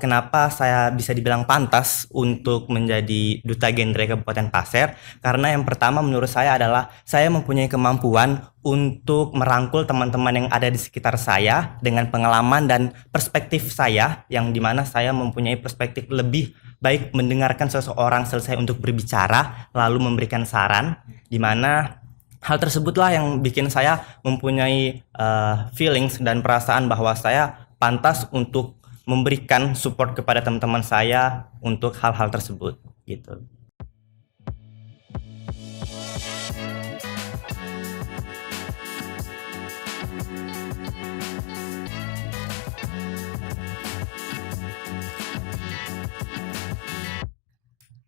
Kenapa saya bisa dibilang pantas untuk menjadi duta genre Kabupaten Pasir? Karena yang pertama menurut saya adalah saya mempunyai kemampuan untuk merangkul teman-teman yang ada di sekitar saya dengan pengalaman dan perspektif saya, yang dimana saya mempunyai perspektif lebih baik mendengarkan seseorang selesai untuk berbicara lalu memberikan saran, dimana hal tersebutlah yang bikin saya mempunyai feelings dan perasaan bahwa saya pantas untuk memberikan support kepada teman-teman saya untuk hal-hal tersebut gitu.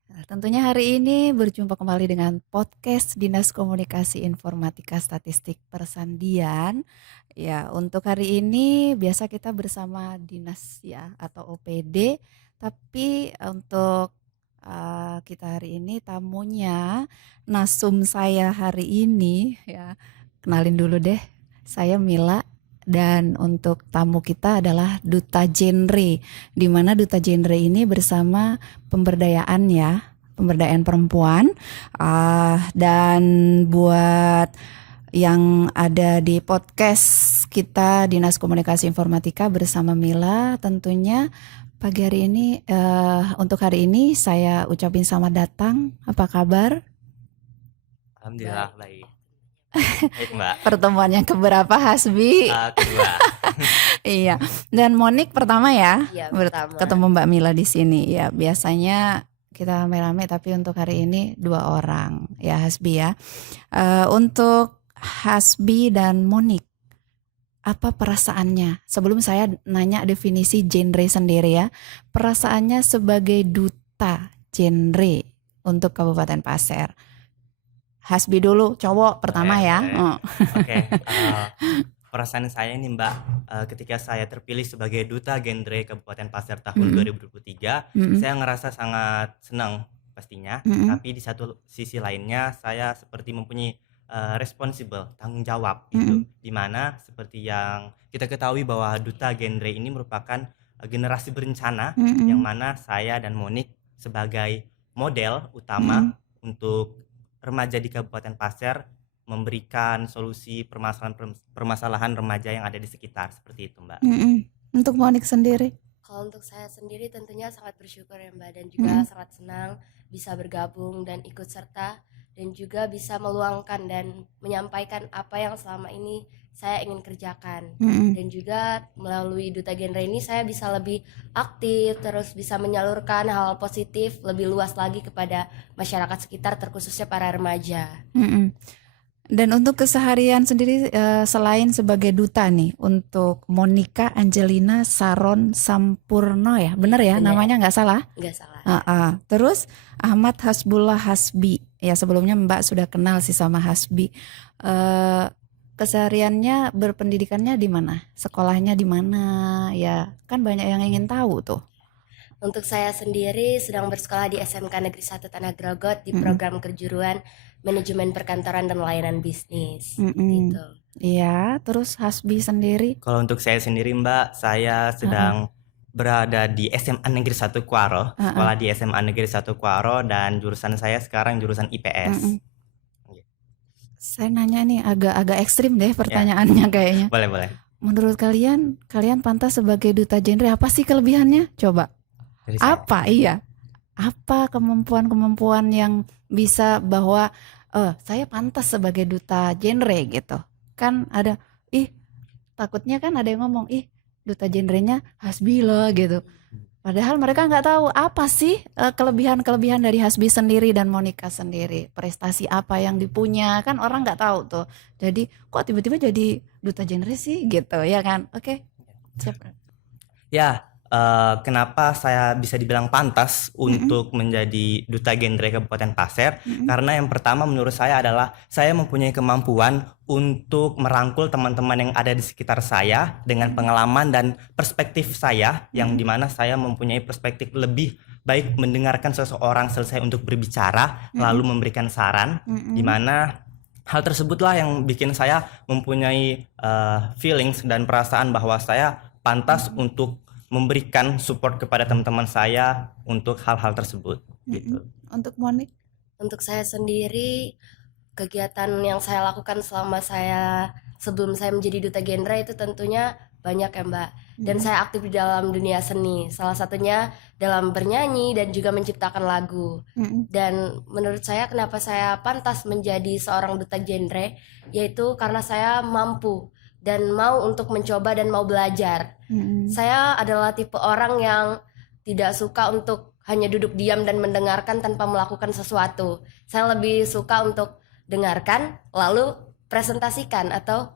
Nah, tentunya hari ini berjumpa kembali dengan podcast Dinas Komunikasi Informatika Statistik Persandian. Ya, untuk hari ini biasa kita bersama dinas ya atau OPD, tapi untuk kita hari ini tamunya nasum saya hari ini ya. Kenalin dulu deh. Saya Mila dan untuk tamu kita adalah Duta Genre, di mana Duta Genre ini bersama pemberdayaan ya, pemberdayaan perempuan. Dan buat yang ada di podcast kita Dinas Komunikasi Informatika bersama Mila, tentunya pagi hari ini untuk hari ini saya ucapin selamat datang. Apa kabar? Alhamdulillah baik. Baik Mbak. Pertemuan yang keberapa Hasbi? Kedua. Iya. Dan Monik pertama ya, Iya, pertama. ketemu Mbak Mila di sini. Ya, biasanya kita rame-rame tapi untuk hari ini 2 orang ya Hasbi ya. Untuk Hasbi dan Monik, apa perasaannya? Sebelum saya nanya definisi genre sendiri ya, perasaannya sebagai duta genre untuk Kabupaten Pasir. Hasbi dulu, cowok pertama ya. Oke. Perasaan saya ini Mbak, ketika saya terpilih sebagai duta genre Kabupaten Pasir tahun 2023, saya ngerasa sangat senang pastinya. Tapi di satu sisi lainnya saya seperti mempunyai responsible, tanggung jawab gitu. Dimana seperti yang kita ketahui bahwa duta genre ini merupakan generasi berencana, yang mana saya dan Monik sebagai model utama untuk remaja di Kabupaten Pasir memberikan solusi permasalahan remaja yang ada di sekitar, seperti itu Mbak. Untuk Monik sendiri? Kalau untuk saya sendiri tentunya sangat bersyukur ya Mbak, dan juga sangat senang bisa bergabung dan ikut serta, dan juga bisa meluangkan dan menyampaikan apa yang selama ini saya ingin kerjakan. Dan juga melalui Duta Genre ini saya bisa lebih aktif, terus bisa menyalurkan hal positif lebih luas lagi kepada masyarakat sekitar, terkhususnya para remaja. Dan untuk keseharian sendiri selain sebagai duta nih, untuk Monika Angelina Saron Sampurno ya, bener ya namanya nggak salah? Nggak salah. Terus Ahmad Hasbullah Hasbi, ya sebelumnya Mbak sudah kenal sih sama Hasbi. Kesehariannya berpendidikannya di mana? Sekolahnya di mana? Ya kan banyak yang ingin tahu tuh. Untuk saya sendiri sedang bersekolah di SMK Negeri 1 Tanah Grogot di program kejuruan Manajemen Perkantoran dan Layanan Bisnis. Gitu. Iya, terus Hasbi sendiri? Kalau untuk saya sendiri Mbak, saya sedang berada di SMA Negeri 1 Kuaro, sekolah di SMA Negeri 1 Kuaro, dan jurusan saya sekarang jurusan IPS. Saya nanya nih agak ekstrim deh pertanyaannya kayaknya. Boleh. Menurut kalian pantas sebagai duta genre, apa sih kelebihannya? Coba. Dari saya. Apa? Iya. Apa kemampuan yang bisa bahwa saya pantas sebagai duta genre gitu. Kan ada takutnya kan ada yang ngomong duta genrenya Hasbi lah gitu. Padahal mereka nggak tahu apa sih kelebihan-kelebihan dari Hasbi sendiri dan Monika sendiri, prestasi apa yang dipunya, kan orang nggak tahu tuh. Jadi kok tiba-tiba jadi duta genre sih gitu ya kan? Oke. Siap. Ya, kenapa saya bisa dibilang pantas untuk menjadi duta genre Kabupaten Pasir? Karena yang pertama menurut saya adalah saya mempunyai kemampuan untuk merangkul teman-teman yang ada di sekitar saya dengan pengalaman dan perspektif saya, yang dimana saya mempunyai perspektif lebih baik mendengarkan seseorang selesai untuk berbicara lalu memberikan saran, dimana hal tersebutlah yang bikin saya mempunyai feelings dan perasaan bahwa saya pantas untuk memberikan support kepada teman-teman saya untuk hal-hal tersebut gitu. Untuk Monik? Untuk saya sendiri, kegiatan yang saya lakukan sebelum saya menjadi duta genre itu tentunya banyak ya Mbak. Dan saya aktif di dalam dunia seni, salah satunya dalam bernyanyi dan juga menciptakan lagu. Dan menurut saya kenapa saya pantas menjadi seorang duta genre, yaitu karena saya mampu dan mau untuk mencoba dan mau belajar. Saya adalah tipe orang yang tidak suka untuk hanya duduk diam dan mendengarkan tanpa melakukan sesuatu. Saya lebih suka untuk dengarkan lalu presentasikan atau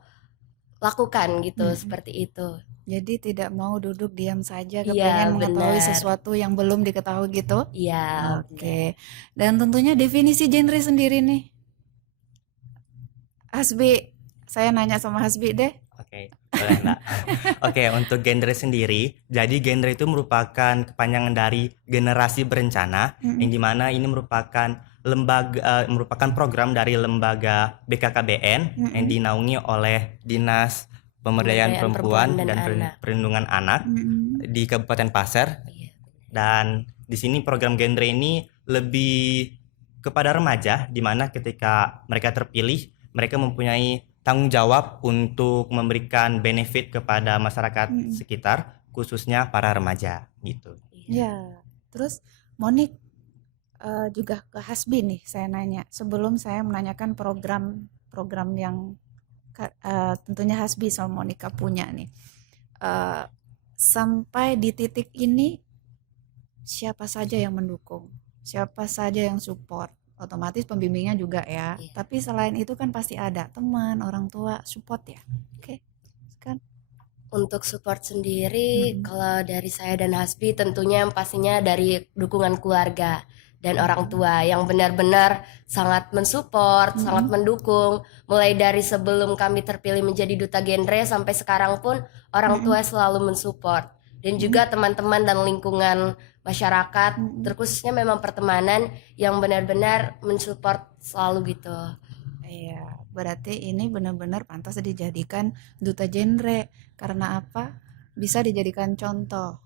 lakukan gitu, seperti itu. Jadi tidak mau duduk diam saja, Iya, kepengen mengetahui benar. sesuatu yang belum diketahui gitu. Iya, Oke. Dan tentunya definisi genre sendiri nih. Hasbi, saya nanya sama Hasbi deh. Oke, boleh Mbak. Oke, untuk genre sendiri, jadi genre itu merupakan kepanjangan dari generasi berencana, yang dimana ini merupakan merupakan program dari lembaga BKKBN yang dinaungi oleh Dinas Pemberdayaan Perempuan dan Perlindungan Anak di Kabupaten Pasir. Iya. Dan di sini program genre ini lebih kepada remaja, di mana ketika mereka terpilih, mereka mempunyai tanggung jawab untuk memberikan benefit kepada masyarakat sekitar, khususnya para remaja gitu. Ya, terus Monik juga ke Hasbi nih saya nanya. Sebelum saya menanyakan program yang tentunya Hasbi sama Monika punya nih. Sampai di titik ini siapa saja yang mendukung? Siapa saja yang support? Otomatis pembimbingnya juga ya. Iya. Tapi selain itu kan pasti ada teman, orang tua support ya. Oke. Kan Untuk support sendiri, kalau dari saya dan Hasbi tentunya yang pastinya dari dukungan keluarga dan orang tua yang benar-benar sangat mensupport, sangat mendukung. Mulai dari sebelum kami terpilih menjadi duta genre sampai sekarang pun orang tua selalu mensupport. Dan juga teman-teman dan lingkungan masyarakat, terkhususnya memang pertemanan yang benar-benar mensupport selalu gitu. iya, berarti ini benar-benar pantas dijadikan duta genre. Karena apa? Bisa dijadikan contoh.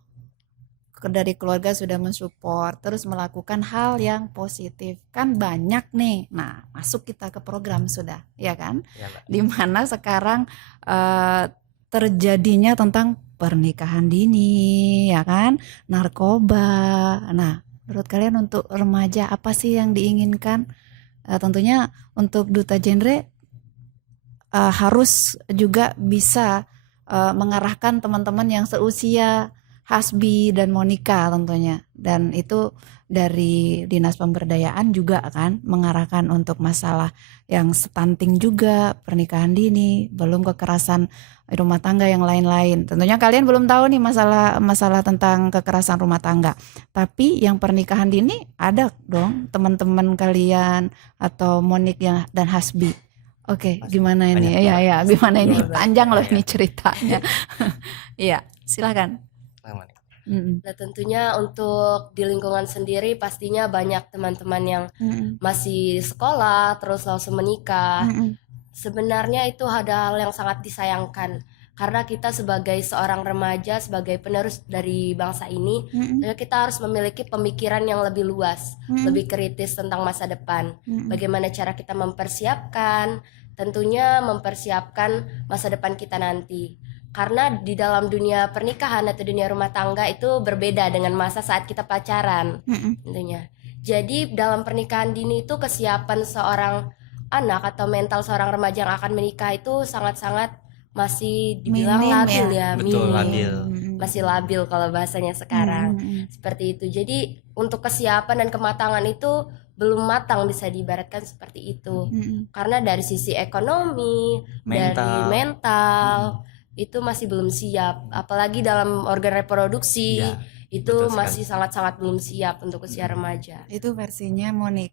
Dari keluarga sudah mensupport, terus melakukan hal yang positif. Kan banyak nih. Nah, masuk kita ke program sudah, ya kan? Ya, Mbak. Dimana sekarang terjadinya tentang pernikahan dini, ya kan? Narkoba. Nah, menurut kalian untuk remaja apa sih yang diinginkan? Tentunya untuk duta genre harus juga bisa mengarahkan teman-teman yang seusia Hasbi dan Monika tentunya. Dan itu dari Dinas Pemberdayaan juga kan mengarahkan untuk masalah yang stunting juga, pernikahan dini, belum kekerasan rumah tangga yang lain-lain. Tentunya kalian belum tahu nih masalah tentang kekerasan rumah tangga. Tapi yang pernikahan dini ada dong teman-teman kalian atau Monik dan Hasbi. Oke, gimana ini? Ya, gimana ini? Panjang loh ini ceritanya. Iya, silakan. Nah, tentunya untuk di lingkungan sendiri pastinya banyak teman-teman yang masih sekolah terus langsung menikah. Sebenarnya itu ada hal yang sangat disayangkan karena kita sebagai seorang remaja, sebagai penerus dari bangsa ini, kita harus memiliki pemikiran yang lebih luas, lebih kritis tentang masa depan. Bagaimana cara kita mempersiapkan, tentunya mempersiapkan masa depan kita nanti. Karena di dalam dunia pernikahan atau dunia rumah tangga itu berbeda dengan masa saat kita pacaran tentunya. Jadi dalam pernikahan dini itu kesiapan seorang anak atau mental seorang remaja yang akan menikah itu sangat-sangat masih dibilang Minim labil ya, Betul, labil. masih labil kalau bahasanya sekarang. Seperti itu. Jadi untuk kesiapan dan kematangan itu belum matang, bisa diibaratkan seperti itu. Karena dari sisi ekonomi, dari mental itu masih belum siap, apalagi dalam organ reproduksi Ya, itu betul sekali. masih sangat-sangat belum siap untuk usia remaja. Itu versinya Monik.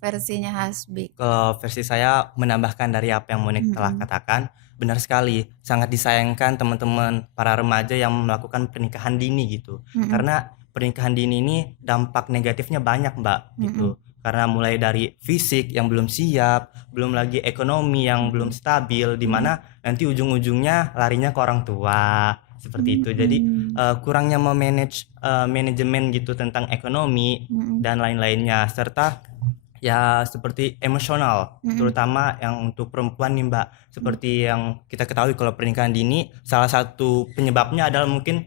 Versinya Hasbi. Kalau versi saya menambahkan dari apa yang Monik telah katakan, benar sekali, sangat disayangkan teman-teman para remaja yang melakukan pernikahan dini gitu. Karena pernikahan dini ini dampak negatifnya banyak, Mbak, gitu. Karena mulai dari fisik yang belum siap, belum lagi ekonomi yang belum stabil, di mana nanti ujung-ujungnya larinya ke orang tua, seperti itu. Jadi kurangnya manajemen gitu tentang ekonomi dan lain-lainnya, serta ya seperti emosional, terutama yang untuk perempuan nih Mbak. Seperti yang kita ketahui kalau pernikahan dini salah satu penyebabnya adalah mungkin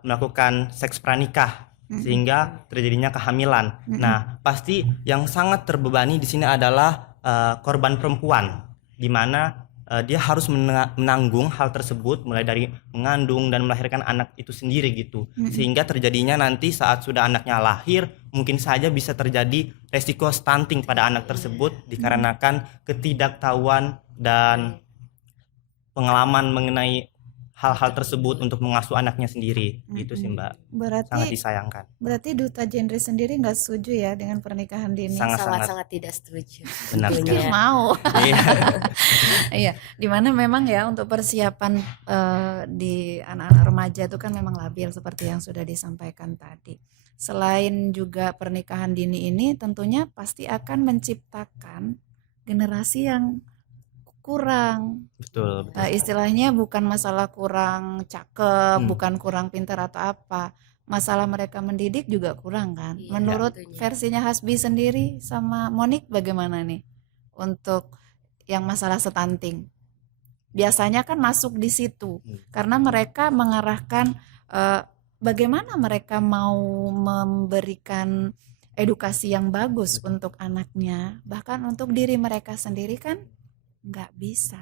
melakukan seks pranikah sehingga terjadinya kehamilan. Nah, pasti yang sangat terbebani di sini adalah korban perempuan, di mana dia harus menanggung hal tersebut mulai dari mengandung dan melahirkan anak itu sendiri gitu. Sehingga terjadinya nanti saat sudah anaknya lahir mungkin saja bisa terjadi resiko stunting pada anak tersebut dikarenakan ketidaktahuan dan pengalaman mengenai hal-hal tersebut untuk mengasuh anaknya sendiri. Gitu sih Mbak. Sangat Berarti disayangkan. Duta Genre sendiri nggak setuju ya dengan pernikahan dini? Sangat-sangat Sangat-sangat tidak setuju. benar sekali. tentunya. Mau. Iya. Iya, dimana memang ya untuk persiapan di anak-anak remaja itu kan memang labil seperti yang sudah disampaikan tadi. Selain juga pernikahan dini ini tentunya pasti akan menciptakan generasi yang kurang. Betul. Istilahnya bukan masalah kurang cakep, bukan kurang pintar atau apa. Masalah mereka mendidik juga kurang kan. Iya, Menurut tentunya. versinya Hasbi sendiri sama Monik bagaimana nih untuk yang masalah stunting? Biasanya kan masuk di situ karena mereka mengarahkan bagaimana mereka mau memberikan edukasi yang bagus untuk anaknya, bahkan untuk diri mereka sendiri kan nggak bisa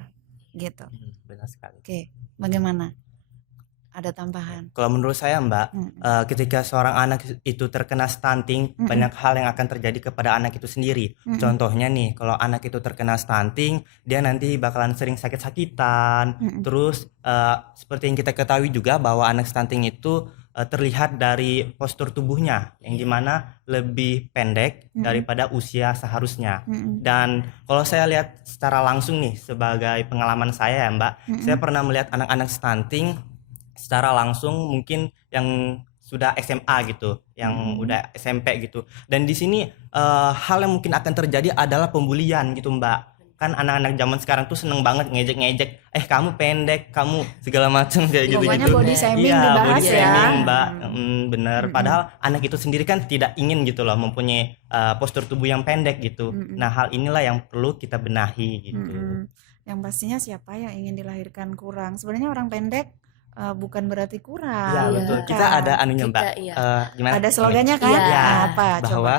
gitu. Benar sekali. Oke, bagaimana? Ada tambahan? Kalau menurut saya Mbak, ketika seorang anak itu terkena stunting, banyak hal yang akan terjadi kepada anak itu sendiri. Contohnya nih, kalau anak itu terkena stunting, dia nanti bakalan sering sakit-sakitan. Terus seperti yang kita ketahui juga bahwa anak stunting itu terlihat dari postur tubuhnya yang dimana lebih pendek daripada usia seharusnya. Dan kalau saya lihat secara langsung nih sebagai pengalaman saya ya Mbak, saya pernah melihat anak-anak stunting secara langsung, mungkin yang sudah SMA gitu, yang udah SMP gitu. Dan di sini hal yang mungkin akan terjadi adalah pembulian gitu Mbak. Kan anak-anak zaman sekarang tuh seneng banget ngejek-ngejek, kamu pendek, kamu segala macam kayak gitu. Pokoknya body shaming Iya, dibahas body ya. shaming Mbak. Bener. Padahal anak itu sendiri kan tidak ingin gitu loh mempunyai postur tubuh yang pendek gitu. Nah, hal inilah yang perlu kita benahi gitu. Yang pastinya siapa yang ingin dilahirkan kurang? Sebenarnya orang pendek bukan berarti kurang. Iya, betul. Kita ada anunya Mbak. Gimana? Ada slogannya kan? Iya. Apa? Bahwa Coba.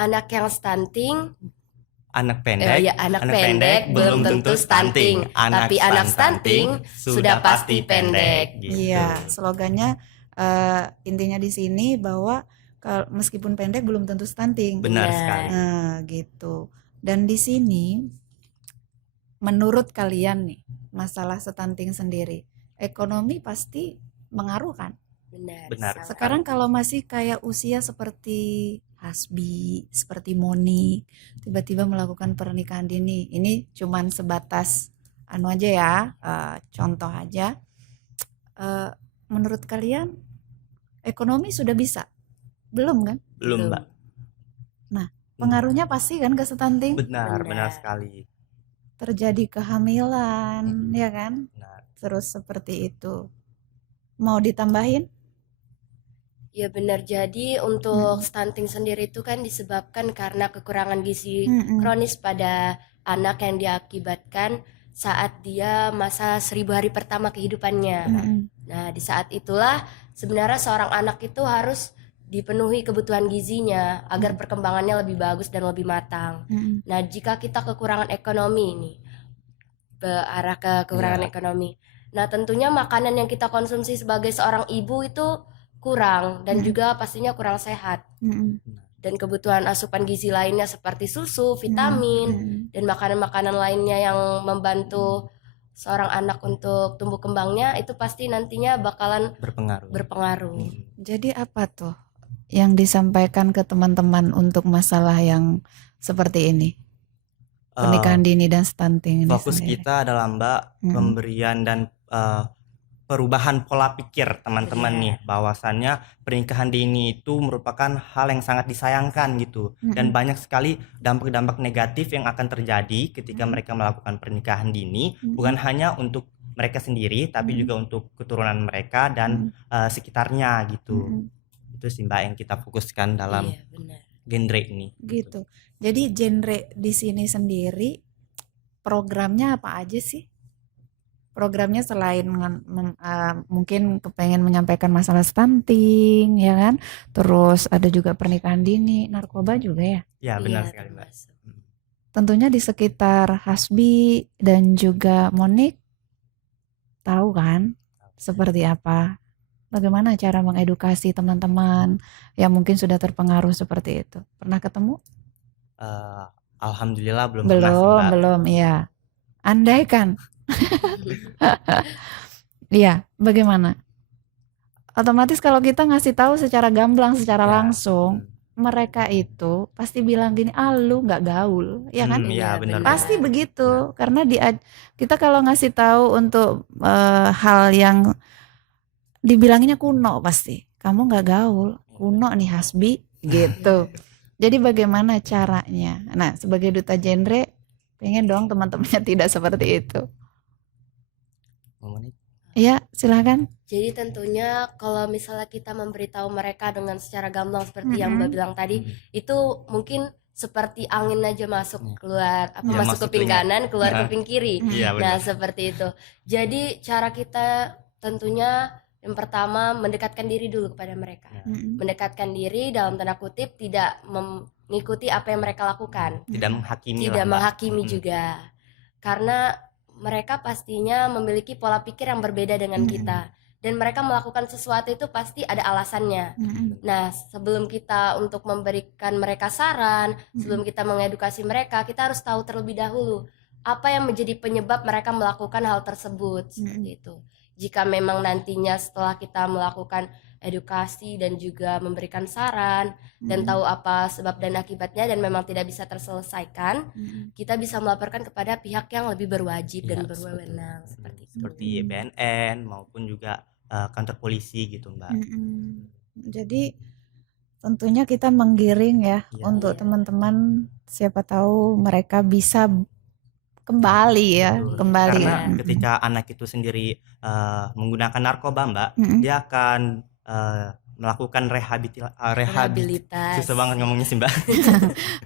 Anak yang stunting, anak pendek, anak pendek belum tentu stunting, tapi anak stunting sudah pasti pendek. Gitu. Iya, slogannya intinya di sini bahwa meskipun pendek belum tentu stunting. Benar Iya. sekali. Nah, gitu. Dan di sini menurut kalian nih, masalah stunting sendiri, ekonomi pasti mengaruh kan? Benar. sangat. Sekarang kalau masih kayak usia seperti Hasbi, seperti Moni, tiba-tiba melakukan pernikahan dini, ini cuman sebatas anu aja ya, contoh aja. Menurut kalian ekonomi sudah bisa? Belum kan? Belum Mbak. Nah, pengaruhnya pasti kan ke stunting? Benar sekali. Terjadi kehamilan, ya kan? Benar. Terus seperti itu. Mau ditambahin? Ya benar, jadi untuk stunting sendiri itu kan disebabkan karena kekurangan gizi kronis pada anak yang diakibatkan saat dia masa 1000 hari pertama kehidupannya. Nah, di saat itulah sebenarnya seorang anak itu harus dipenuhi kebutuhan gizinya agar perkembangannya lebih bagus dan lebih matang. Nah, jika kita kekurangan ekonomi ini, berarah ke kekurangan ekonomi. Nah, tentunya makanan yang kita konsumsi sebagai seorang ibu itu kurang dan juga pastinya kurang sehat. Dan kebutuhan asupan gizi lainnya seperti susu, vitamin, dan makanan-makanan lainnya yang membantu seorang anak untuk tumbuh kembangnya itu pasti nantinya bakalan berpengaruh. Jadi apa tuh yang disampaikan ke teman-teman untuk masalah yang seperti ini? Pernikahan dini dan stunting ini Fokus sendiri. kita adalah Mbak pemberian dan perubahan pola pikir teman-teman nih, bahwasannya pernikahan dini itu merupakan hal yang sangat disayangkan gitu, dan banyak sekali dampak-dampak negatif yang akan terjadi ketika mereka melakukan pernikahan dini, bukan hanya untuk mereka sendiri, tapi juga untuk keturunan mereka dan sekitarnya gitu. Itu sih Mbak yang kita fokuskan dalam Iya, benar. genre ini. Gitu. Jadi genre di sini sendiri programnya apa aja sih? Programnya selain mungkin kepengen menyampaikan masalah stunting, ya kan? Terus ada juga pernikahan dini, narkoba juga ya. Ya benar Iya, sekali Mbak. termasuk. Tentunya di sekitar Hasbi dan juga Monik tahu kan seperti apa? Bagaimana cara mengedukasi teman-teman yang mungkin sudah terpengaruh seperti itu? Pernah ketemu? Alhamdulillah belum pernah sih Mbak. Belum, ya. Andai kan, iya, bagaimana? Otomatis kalau kita ngasih tahu secara gamblang, secara Ya. langsung, mereka itu pasti bilang gini, ah lu nggak gaul, ya kan? Iya Iya, benar. benar. Pasti begitu, karena kita kalau ngasih tahu untuk hal yang dibilanginnya kuno pasti, kamu nggak gaul, kuno nih Hasbi, gitu. Jadi bagaimana caranya? Nah, sebagai duta genre, pengen dong teman-temannya tidak seperti itu. Monik. Iya, silakan. Jadi tentunya kalau misalnya kita memberitahu mereka dengan secara gamblang seperti yang Mbak bilang tadi, itu mungkin seperti angin aja masuk keluar, Ya, masuk masuk kuping telinga. kanan, keluar kuping kiri. Iya Nah, benar. seperti itu. Jadi cara kita tentunya yang pertama mendekatkan diri dulu kepada mereka. Mendekatkan diri dalam tanda kutip, tidak mengikuti apa yang mereka lakukan. Tidak menghakimi Tidak lah Mbak. menghakimi juga. Karena mereka pastinya memiliki pola pikir yang berbeda dengan kita. Dan mereka melakukan sesuatu itu pasti ada alasannya. Nah, sebelum kita untuk memberikan mereka saran, sebelum kita mengedukasi mereka, kita harus tahu terlebih dahulu apa yang menjadi penyebab mereka melakukan hal tersebut, seperti itu. Jika memang nantinya setelah kita melakukan edukasi dan juga memberikan saran dan tahu apa sebab dan akibatnya dan memang tidak bisa terselesaikan, kita bisa melaporkan kepada pihak yang lebih berwajib dan berwenang, seperti itu. Seperti BNN maupun juga kantor polisi gitu Mbak. Jadi tentunya kita menggiring ya Iya. untuk teman-teman, siapa tahu mereka bisa kembali ya, Betul. kembali. Karena ketika anak itu sendiri menggunakan narkoba Mbak, dia akan melakukan Rehabilitas. susah banget ngomongnya sih Mbak.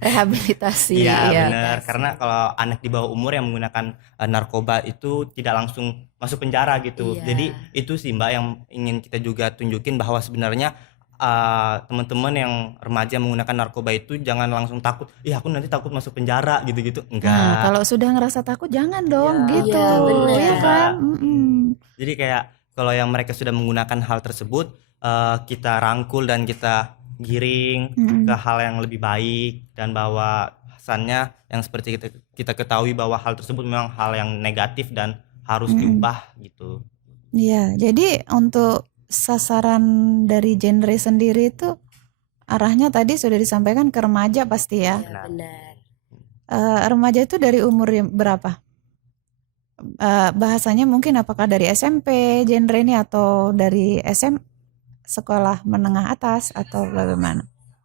Rehabilitasi. Iya ya. benar, karena kalau anak di bawah umur yang menggunakan narkoba itu tidak langsung masuk penjara gitu. Iya. Jadi itu sih Mbak yang ingin kita juga tunjukin bahwa sebenarnya teman-teman yang remaja menggunakan narkoba itu jangan langsung takut, ih aku nanti takut masuk penjara gitu-gitu. Enggak. Nah, kalau sudah ngerasa takut jangan dong gitu. Iya, benar. Ya kan? Jadi kayak kalau yang mereka sudah menggunakan hal tersebut, kita rangkul dan kita giring ke hal yang lebih baik, dan bahwasannya yang seperti kita ketahui bahwa hal tersebut memang hal yang negatif dan harus diubah gitu. Iya, jadi untuk sasaran dari genre sendiri itu arahnya tadi sudah disampaikan ke remaja pasti ya. Ya, benar. Remaja itu dari umur berapa? Bahasanya mungkin apakah dari SMP genre ini atau dari sekolah menengah atas atau bagaimana?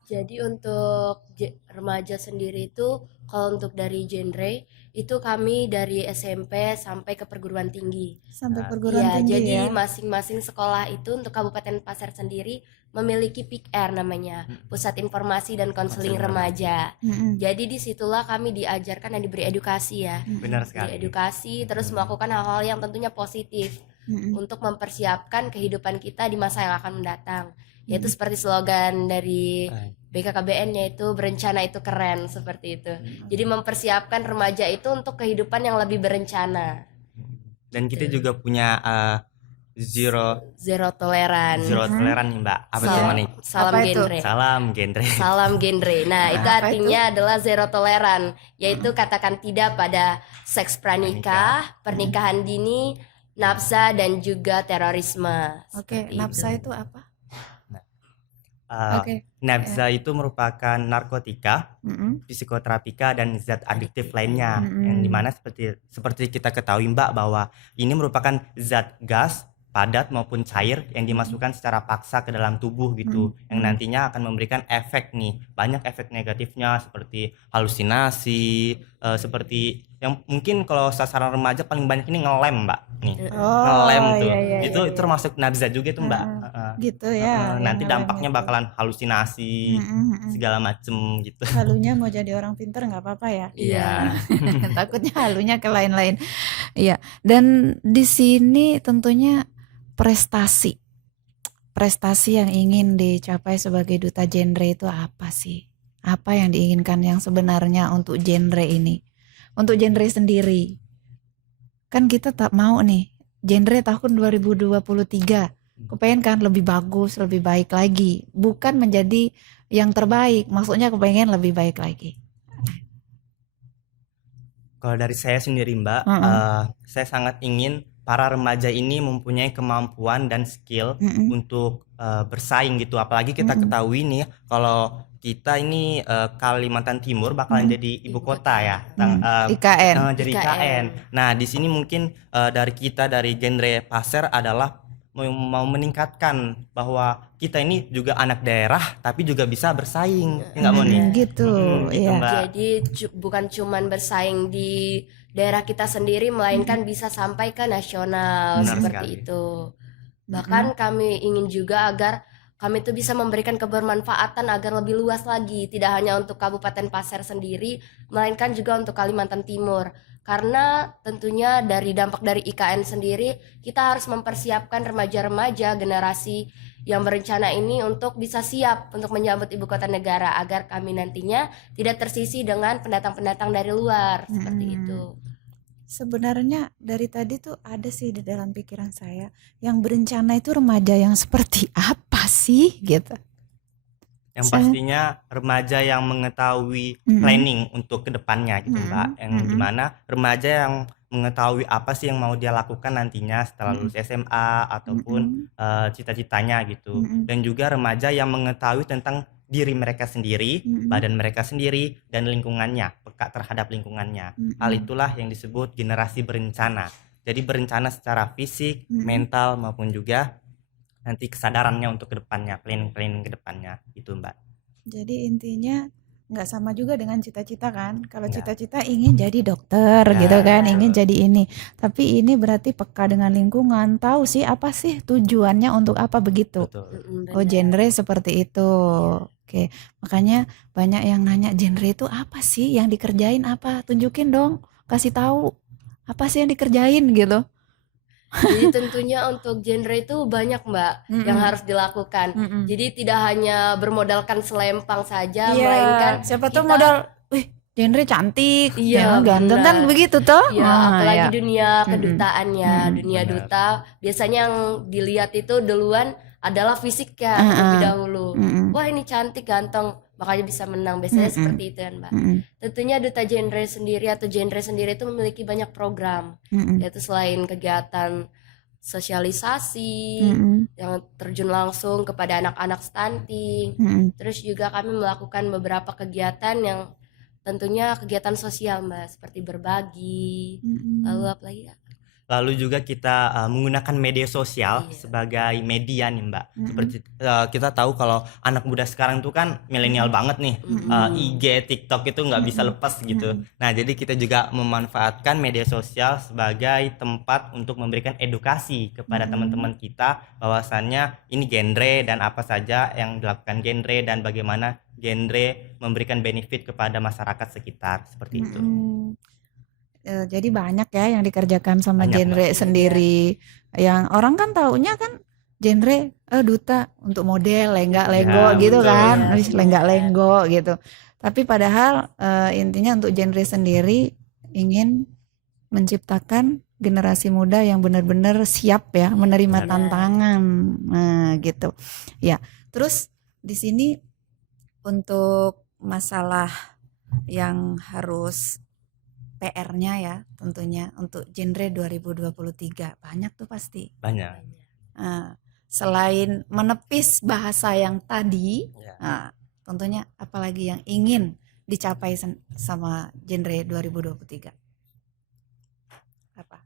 Jadi untuk remaja sendiri itu kalau untuk dari genre itu kami dari SMP sampai ke perguruan tinggi. Sampai perguruan tinggi jadi ya. masing-masing sekolah itu untuk Kabupaten Pasir sendiri memiliki PIKR namanya, Pusat Informasi dan Konseling Remaja. Jadi disitulah kami diajarkan dan diberi edukasi ya. Benar sekali. Diberi edukasi terus melakukan hal-hal yang tentunya positif untuk mempersiapkan kehidupan kita di masa yang akan mendatang. Yaitu seperti slogan dari BKKBN yaitu berencana itu keren, seperti itu. Jadi mempersiapkan remaja itu untuk kehidupan yang lebih berencana. Dan kita juga punya zero toleran nih Mbak. Apa itu nih? Salam Apa itu? genre. Salam genre. Salam genre. Nah, itu artinya adalah zero toleran, yaitu katakan tidak pada seks pranikah, pernikahan dini, nafsa dan juga terorisme. Oke, Seperti nafsa itu. itu apa? Nafsa itu merupakan narkotika, psikoterapika dan zat adiktif lainnya, yang dimana seperti kita ketahui Mbak bahwa ini merupakan zat gas padat maupun cair yang dimasukkan secara paksa ke dalam tubuh gitu, yang nantinya akan memberikan efek nih, banyak efek negatifnya seperti halusinasi, seperti yang mungkin kalau sasaran remaja paling banyak ini ngelem Mbak nih. Oh, Ngelem tuh. iya, iya, Itu iya, iya. termasuk nabza juga tuh Mbak. Heeh. Heeh. Gitu ya, yang Nanti ngelem dampaknya itu. bakalan halusinasi segala macem gitu. Halunya mau jadi orang pinter nggak apa-apa ya. Iya. Takutnya halunya ke lain-lain. Iya. Dan di sini tentunya prestasi yang ingin dicapai sebagai duta genre itu apa sih? Apa yang diinginkan yang sebenarnya untuk genre ini? Untuk genre sendiri. Kan kita tak mau nih, genre tahun 2023. Kepengen kan lebih bagus, lebih baik lagi. Bukan menjadi yang terbaik, maksudnya kepengen lebih baik lagi. Kalau dari saya sendiri Mbak, saya sangat ingin para remaja ini mempunyai kemampuan dan skill untuk bersaing gitu. Apalagi kita ketahui nih kalau kita ini Kalimantan Timur bakalan jadi ibu kota ya, IKN. jadi IKN. Nah di sini mungkin dari kita dari genre Passer adalah mau meningkatkan bahwa kita ini juga anak daerah tapi juga bisa bersaing, ya nggak mau nih? Gitu, gitu ya. Mbak. Jadi bukan cuman bersaing di daerah kita sendiri, melainkan bisa sampai ke nasional. Benar seperti sekali. itu. Bahkan kami ingin juga agar kami itu bisa memberikan kebermanfaatan agar lebih luas lagi, tidak hanya untuk Kabupaten Pasir sendiri, melainkan juga untuk Kalimantan Timur. Karena tentunya dari dampak dari IKN sendiri, kita harus mempersiapkan remaja-remaja generasi yang berencana ini untuk bisa siap untuk menyambut ibu kota negara, agar kami nantinya tidak tersisi dengan pendatang-pendatang dari luar. Seperti itu. Sebenarnya dari tadi tuh ada sih di dalam pikiran saya, yang berencana itu remaja yang seperti apa sih gitu. Yang pastinya remaja yang mengetahui planning untuk kedepannya gitu Mbak. Yang dimana remaja yang mengetahui apa sih yang mau dia lakukan nantinya setelah lulus SMA ataupun cita-citanya gitu. Dan juga remaja yang mengetahui tentang diri mereka sendiri, badan mereka sendiri, dan lingkungannya, peka terhadap lingkungannya. Hal itulah yang disebut generasi berencana. Jadi berencana secara fisik, mental maupun juga nanti kesadarannya untuk kedepannya, planning kedepannya itu Mbak. Jadi intinya nggak sama juga dengan cita-cita kan. Kalau cita-cita ingin jadi dokter gitu kan, ingin jadi ini. Tapi ini berarti peka dengan lingkungan, tahu sih apa sih tujuannya untuk apa begitu. Betul. Oh, genre seperti itu. Oke, makanya banyak yang nanya genre itu apa sih, yang dikerjain apa? Tunjukin dong, kasih tahu apa sih yang dikerjain gitu. Jadi tentunya untuk genre itu banyak Mbak yang harus dilakukan. Jadi tidak hanya bermodalkan selempang saja, melainkan siapa tuh modal, wih genre cantik, Iya, ganteng kan benar. begitu toh. Ya, apalagi dunia kedutaannya, dunia benar. duta biasanya yang dilihat itu duluan adalah fisik ya terlebih dahulu. Wah ini cantik, ganteng, makanya bisa menang. Biasanya seperti itu kan Mbak. Tentunya duta genre sendiri atau genre sendiri itu memiliki banyak program, yaitu selain kegiatan sosialisasi yang terjun langsung kepada anak-anak stunting, terus juga kami melakukan beberapa kegiatan yang tentunya kegiatan sosial Mbak, seperti berbagi, lalu apa lagi ya? Lalu juga kita menggunakan media sosial sebagai media nih Mbak. Seperti kita tahu kalau anak muda sekarang tuh kan milenial banget nih. IG, TikTok itu nggak bisa lepas gitu. Nah jadi kita juga memanfaatkan media sosial sebagai tempat untuk memberikan edukasi kepada teman-teman kita bahwasannya ini genre dan apa saja yang dilakukan genre dan bagaimana genre memberikan benefit kepada masyarakat sekitar seperti itu. Jadi banyak ya yang dikerjakan sama Banyak, genre Mbak. sendiri. Yang orang kan taunya kan genre duta untuk model lenggak-lenggo gitu betul. kan, Ya, wis lenggak-lenggo gitu. Tapi padahal intinya untuk genre sendiri ingin menciptakan generasi muda yang benar-benar siap ya menerima tantangan. Nah, gitu. Ya. Terus di sini untuk masalah yang harus PR-nya ya tentunya untuk genre 2023 banyak tuh pasti. Banyak. Selain menepis bahasa yang tadi, tentunya apalagi yang ingin dicapai sama genre 2023? Apa?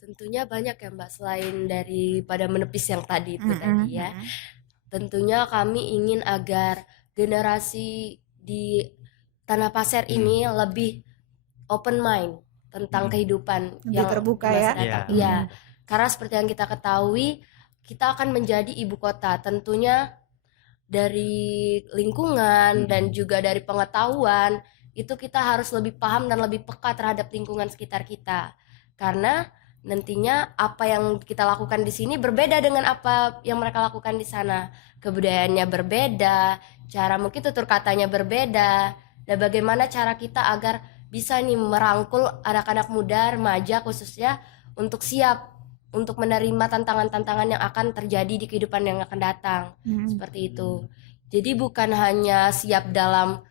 Tentunya banyak ya Mbak, selain daripada menepis yang tadi itu tadi ya. Tentunya kami ingin agar generasi di Tanah Pasir ini lebih open mind, tentang kehidupan Lebih yang terbuka di masa ya. datang. Iya. Iya. Karena seperti yang kita ketahui, kita akan menjadi ibu kota. Tentunya dari lingkungan dan juga dari pengetahuan, itu kita harus lebih paham dan lebih peka terhadap lingkungan sekitar kita. Karena nantinya apa yang kita lakukan di sini berbeda dengan apa yang mereka lakukan di sana. Kebudayaannya berbeda, cara mungkin tutur katanya berbeda. Dan bagaimana cara kita agar bisa nih merangkul anak-anak muda, remaja khususnya untuk siap untuk menerima tantangan-tantangan yang akan terjadi di kehidupan yang akan datang. Seperti itu. Jadi bukan hanya siap dalam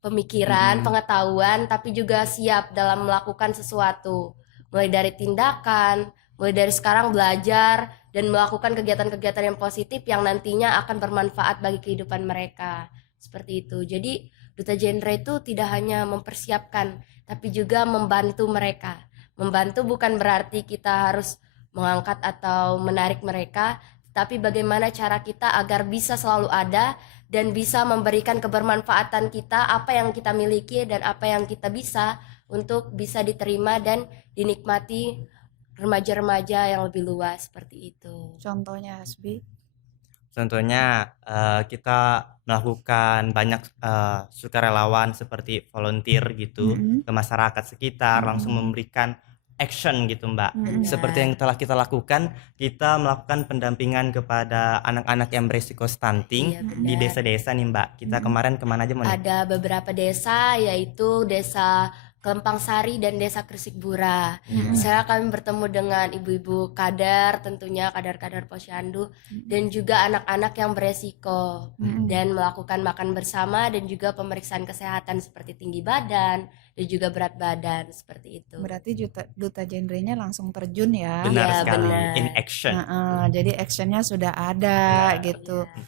pemikiran, pengetahuan, tapi juga siap dalam melakukan sesuatu. Mulai dari tindakan, mulai dari sekarang belajar dan melakukan kegiatan-kegiatan yang positif yang nantinya akan bermanfaat bagi kehidupan mereka. Seperti itu. Jadi Duta Genre itu tidak hanya mempersiapkan, tapi juga membantu mereka. Membantu bukan berarti kita harus mengangkat atau menarik mereka, tapi bagaimana cara kita agar bisa selalu ada dan bisa memberikan kebermanfaatan kita, apa yang kita miliki dan apa yang kita bisa untuk bisa diterima dan dinikmati remaja-remaja yang lebih luas seperti itu. Contohnya Hasbi. Contohnya kita melakukan banyak sukarelawan seperti volunteer gitu ke masyarakat sekitar, langsung memberikan action gitu Mbak. Seperti yang telah kita lakukan, kita melakukan pendampingan kepada anak-anak yang berisiko stunting di desa-desa nih Mbak. Kita kemarin kemana aja Mbak? Ada beberapa desa, yaitu desa Kelempang Sari dan desa Kersikbura. Saya kami bertemu dengan ibu-ibu kader, tentunya kader-kader Posyandu, dan juga anak-anak yang beresiko, dan melakukan makan bersama dan juga pemeriksaan kesehatan seperti tinggi badan dan juga berat badan seperti itu. Berarti Duta Genre-nya langsung terjun ya. Benar Iya, sekali, benar. in action. Jadi actionnya sudah ada gitu. Iya.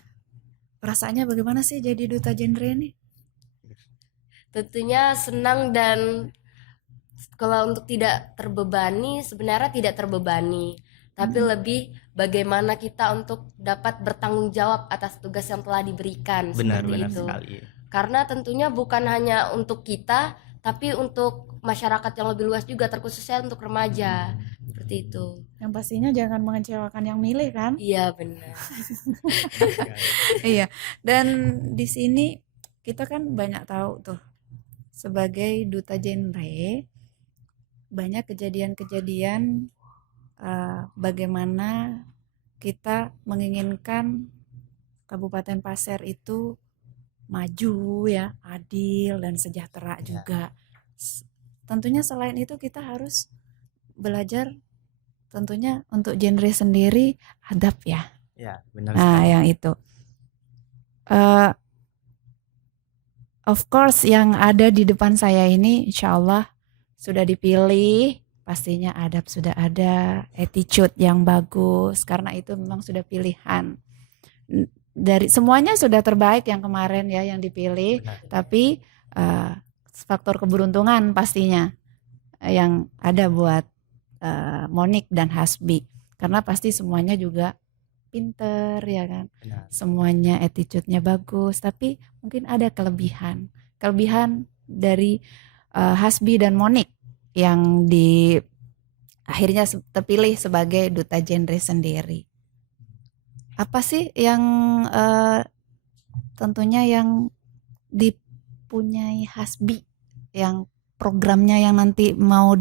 Perasaannya bagaimana sih jadi Duta Genre nih? Tentunya senang, dan kalau untuk tidak terbebani, sebenarnya tidak terbebani, tapi lebih bagaimana kita untuk dapat bertanggung jawab atas tugas yang telah diberikan. Benar Seperti itu. sekali. Karena tentunya bukan hanya untuk kita, tapi untuk masyarakat yang lebih luas juga, terkhususnya untuk remaja. Seperti itu. Yang pastinya jangan mengecewakan yang milih kan? Iya, benar. Iya. Dan di sini kita kan banyak tahu tuh, sebagai Duta Genre banyak kejadian-kejadian bagaimana kita menginginkan Kabupaten Pasir itu maju ya, adil dan sejahtera juga. Tentunya selain itu kita harus belajar tentunya untuk genre sendiri adab ya. Ya, benar Nah, sekali. yang itu. Of course yang ada di depan saya ini insya Allah sudah dipilih, pastinya adab sudah ada, attitude yang bagus, karena itu memang sudah pilihan. Dari semuanya sudah terbaik yang kemarin ya yang dipilih, tapi faktor keberuntungan pastinya yang ada buat Monik dan Hasbi, karena pasti semuanya juga pinter ya kan. Benar. Semuanya attitude-nya bagus, tapi mungkin ada kelebihan dari Hasbi dan Monik yang di akhirnya terpilih sebagai Duta Genre sendiri. Apa sih yang tentunya yang dipunyai Hasbi, yang programnya yang nanti mau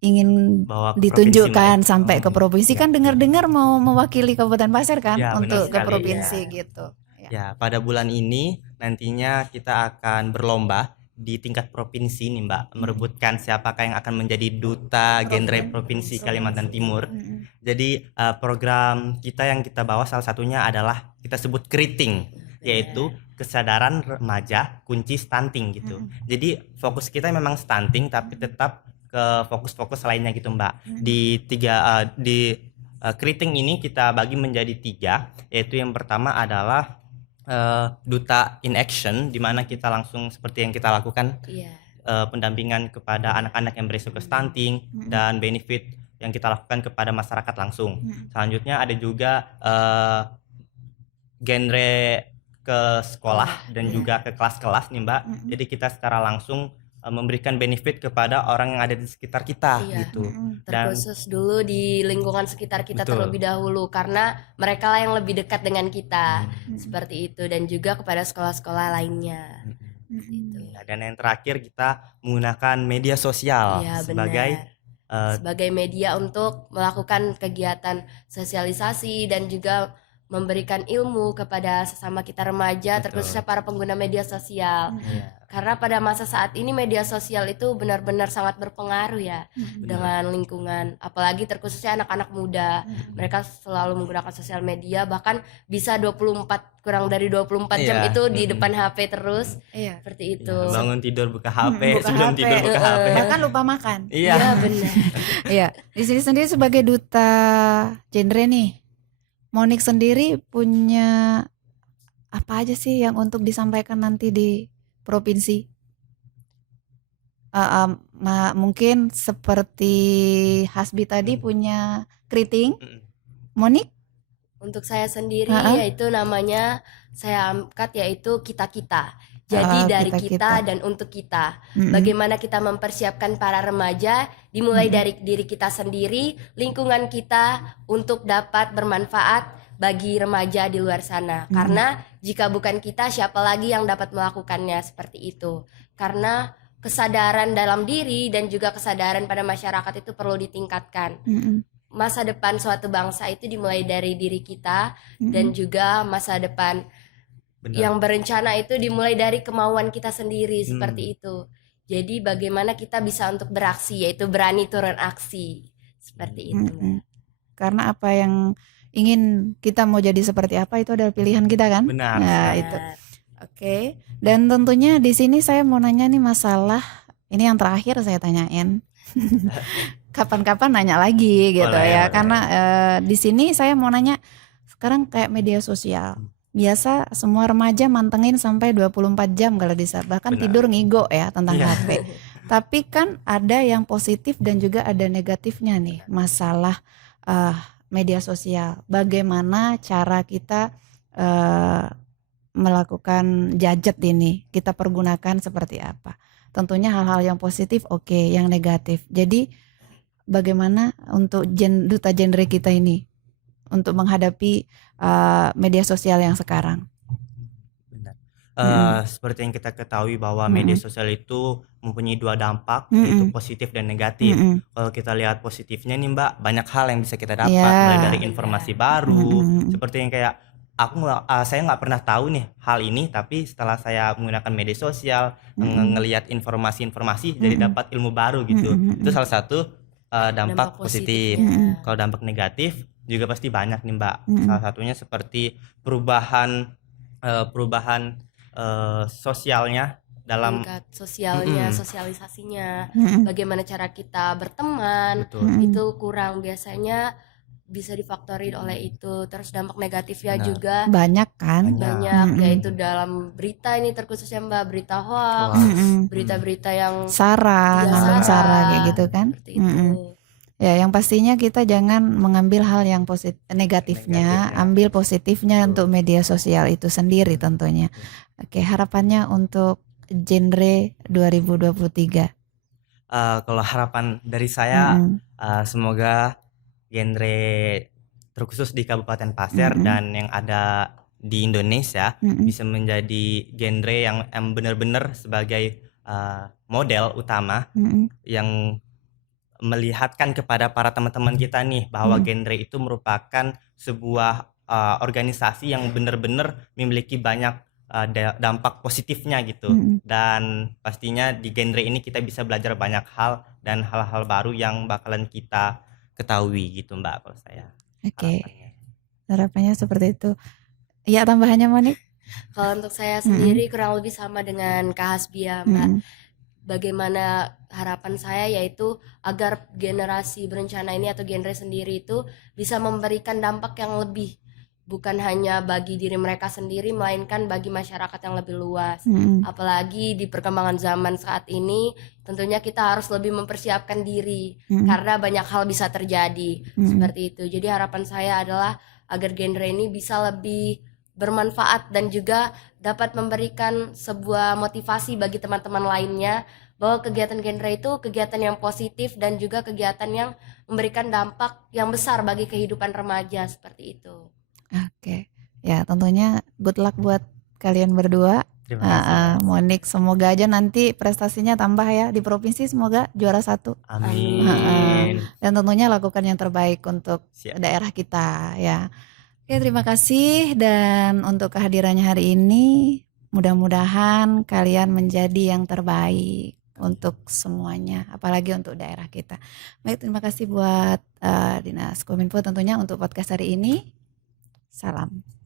ingin Bawa ke ditunjukkan provinsi, Mbak. sampai ke provinsi, kan dengar-dengar mau mewakili Kabupaten Pasir kan Ya, benar untuk ke sekali, provinsi ya. gitu. Ya, pada bulan ini nantinya kita akan berlomba di tingkat provinsi nih Mbak, merebutkan siapakah yang akan menjadi Duta Genre Provinsi Kalimantan Timur. Jadi program kita yang kita bawa salah satunya adalah kita sebut keriting, yaitu kesadaran remaja kunci stunting gitu. Jadi fokus kita memang stunting, tapi tetap ke fokus-fokus lainnya gitu Mbak. Di keriting ini kita bagi menjadi 3, yaitu yang pertama adalah Duta in Action, di mana kita langsung seperti yang kita lakukan pendampingan kepada anak-anak yang berisiko stunting dan benefit yang kita lakukan kepada masyarakat langsung. Selanjutnya ada juga genre ke sekolah dan juga ke kelas-kelas nih Mbak. Jadi kita secara langsung memberikan benefit kepada orang yang ada di sekitar kita Iya. gitu. Dan Terkhusus dulu di lingkungan sekitar kita betul. terlebih dahulu, karena mereka lah yang lebih dekat dengan kita. Hmm. Seperti itu, dan juga kepada sekolah-sekolah lainnya. Itu. Ya, dan yang terakhir kita menggunakan media sosial Iya, sebagai benar. Sebagai media untuk melakukan kegiatan sosialisasi dan juga memberikan ilmu kepada sesama kita remaja, Betul. terkhususnya para pengguna media sosial. ya, Karena pada masa saat ini media sosial itu benar-benar sangat berpengaruh ya dengan lingkungan, apalagi terkhususnya anak-anak muda. Mereka selalu menggunakan sosial media, bahkan bisa kurang dari 24 jam Iya. itu di depan HP terus. Iya. Seperti itu. ya, bangun tidur buka HP, buka sebelum HP, tidur buka HP. Bahkan lupa makan. Iya. Iya, benar. Iya, di sini sendiri sebagai duta genre nih, Monik sendiri punya apa aja sih yang untuk disampaikan nanti di provinsi? Mungkin seperti Hasbi tadi punya keriting, Mm. Monik? Untuk saya sendiri Ha-ha. yaitu namanya saya angkat yaitu kita-kita. Jadi dari kita dan untuk kita. Mm-mm. Bagaimana kita mempersiapkan para remaja dimulai dari diri kita sendiri, lingkungan kita untuk dapat bermanfaat bagi remaja di luar sana. Karena jika bukan kita, siapa lagi yang dapat melakukannya seperti itu. Karena kesadaran dalam diri dan juga kesadaran pada masyarakat itu perlu ditingkatkan. Mm-mm. Masa depan suatu bangsa itu dimulai dari diri kita Mm-mm. dan juga masa depan Benar. yang berencana itu dimulai dari kemauan kita sendiri seperti itu. Jadi bagaimana kita bisa untuk beraksi, yaitu berani turun aksi seperti itu. Mm-mm. Karena apa yang ingin kita mau jadi seperti apa itu adalah pilihan kita kan? Benar. Nah, itu. Oke. Dan tentunya di sini saya mau nanya nih masalah ini yang terakhir saya tanyain. Kapan-kapan nanya lagi gitu Boleh, ya. boleh. Karena di sini saya mau nanya sekarang kayak media sosial. Biasa semua remaja mantengin sampai 24 jam kalau bisa. Bahkan Benar. tidur ngigo ya tentang Iya. HP. Tapi kan ada yang positif dan juga ada negatifnya nih masalah media sosial. Bagaimana cara kita melakukan gadget ini, kita pergunakan seperti apa? Tentunya hal-hal yang positif oke, yang negatif. Jadi bagaimana untuk duta genre kita ini untuk menghadapi media sosial yang sekarang? Benar. Mm-mm. Seperti yang kita ketahui bahwa Mm-mm. media sosial itu mempunyai dua dampak, Mm-mm. yaitu positif dan negatif. Mm-mm. Kalau kita lihat positifnya nih Mbak, banyak hal yang bisa kita dapat, Iya. mulai dari informasi baru, Mm-mm. seperti yang kayak saya nggak pernah tahu nih hal ini, tapi setelah saya menggunakan media sosial, ngelihat informasi-informasi, jadi Mm-mm. dapat ilmu baru gitu. Mm-mm. Itu salah satu dampak positif. positifnya. Kalau dampak negatif juga pasti banyak nih Mbak. Mm-mm. Salah satunya seperti perubahan sosialnya dalam Tingkat sosialnya, Mm-mm. sosialisasinya, Mm-mm. bagaimana cara kita berteman, betul. Mm-mm. itu kurang, biasanya bisa difaktori oleh itu. Terus dampak negatifnya Benar. juga Banyak kan? banyak, Mm-mm. yaitu dalam berita ini terkhususnya Mbak, berita hoax, Mm-mm. berita-berita yang Sara, Iya, ngomong sara. Sara kayak gitu kan? seperti itu. Mm-mm. Ya, yang pastinya kita jangan mengambil hal yang negatifnya, Negatifnya. ambil positifnya Betul. untuk media sosial itu sendiri tentunya. Oke, harapannya untuk genre 2023. Kalau harapan dari saya, Mm-mm. semoga genre terkhusus di Kabupaten Pasir Mm-mm. dan yang ada di Indonesia Mm-mm. bisa menjadi genre yang benar-benar sebagai model utama Mm-mm. yang melihatkan kepada para teman-teman kita nih bahwa genre itu merupakan sebuah organisasi yang benar-benar memiliki banyak dampak positifnya gitu. Mm-mm. Dan pastinya di genre ini kita bisa belajar banyak hal dan hal-hal baru yang bakalan kita ketahui gitu Mbak, kalau saya Oke, harapannya. harapannya seperti itu. Ya, tambahannya Monik? Kalau untuk saya sendiri kurang lebih sama dengan Kak Hasbia, Mbak. Mm-mm. Bagaimana harapan saya yaitu agar generasi berencana ini atau genre sendiri itu bisa memberikan dampak yang lebih, bukan hanya bagi diri mereka sendiri melainkan bagi masyarakat yang lebih luas. Mm-mm. Apalagi di perkembangan zaman saat ini tentunya kita harus lebih mempersiapkan diri Mm-mm. karena banyak hal bisa terjadi. Mm-mm. Seperti itu. Jadi harapan saya adalah agar genre ini bisa lebih bermanfaat dan juga dapat memberikan sebuah motivasi bagi teman-teman lainnya bahwa kegiatan genre itu kegiatan yang positif dan juga kegiatan yang memberikan dampak yang besar bagi kehidupan remaja seperti itu. Oke. Ya, tentunya good luck buat kalian berdua. Terima kasih, Mas. Monik, semoga aja nanti prestasinya tambah ya di provinsi, semoga juara 1. Amin. Dan tentunya lakukan yang terbaik untuk Siap. daerah kita ya. Oke, terima kasih, dan untuk kehadirannya hari ini mudah-mudahan kalian menjadi yang terbaik untuk semuanya, apalagi untuk daerah kita. Baik, terima kasih buat Dinas Kominfo tentunya untuk podcast hari ini. Salam.